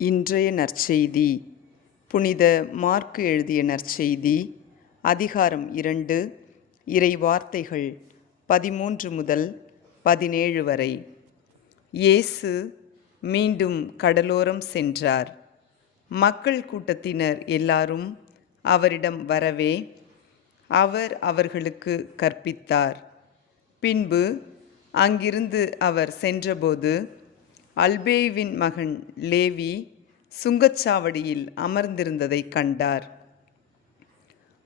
இன்றைய நற்செய்தி புனித மார்க்கு எழுதிய நற்செய்தி அதிகாரம் 2 இறை வார்த்தைகள் 13 முதல் 17 வரை. இயேசு மீண்டும் கடலோரம் சென்றார். மக்கள் கூட்டத்தினர் எல்லாரும் அவரிடம் வரவே அவர் அவர்களுக்கு கற்பித்தார். பின்பு அங்கிருந்து அவர் சென்றபோது அல்பேயுவின் மகன் லேவி சுங்கச்சாவடியில் அமர்ந்திருந்ததை கண்டார்.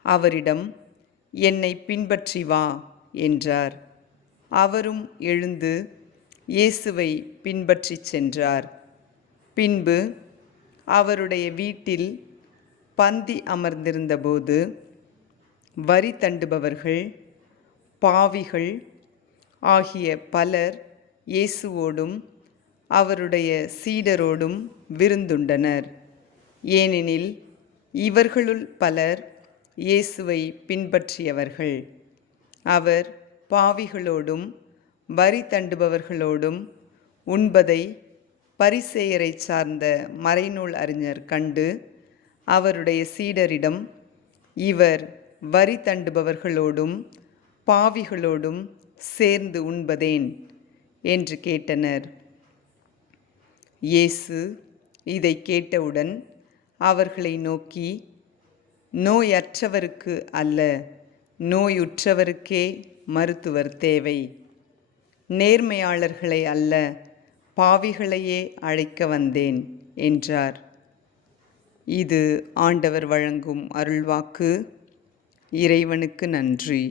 அவரிடம், என்னை பின்பற்றி வா என்றார். அவரும் எழுந்து இயேசுவை பின்பற்றி சென்றார். பின்பு அவருடைய வீட்டில் பந்தி அமர்ந்திருந்தபோது வரி தண்டுபவர்கள், பாவிகள் ஆகிய பலர் இயேசுவோடும் அவருடைய சீடரோடும் விருந்துண்டனர். ஏனெனில் இவர்களுள் பலர் இயேசுவை பின்பற்றியவர்கள். அவர் பாவிகளோடும் வரி தண்டுபவர்களோடும் உண்பதை பரிசேயரை சார்ந்த மறைநூல் அறிஞர் கண்டு அவருடைய சீடரிடம், இவர் வரி தண்டுபவர்களோடும் பாவிகளோடும் சேர்ந்து உண்பதேன் என்று கேட்டனர். இயேசு இதை கேட்டவுடன் அவர்களை நோக்கி, நோயற்றவருக்கு அல்ல, நோயுற்றவருக்கே மருத்துவர் தேவை. நேர்மையாளர்களை அல்ல, பாவிகளையே அழைக்க வந்தேன் என்றார். இது ஆண்டவர் வழங்கும் அருள்வாக்கு. இறைவனுக்கு நன்றி.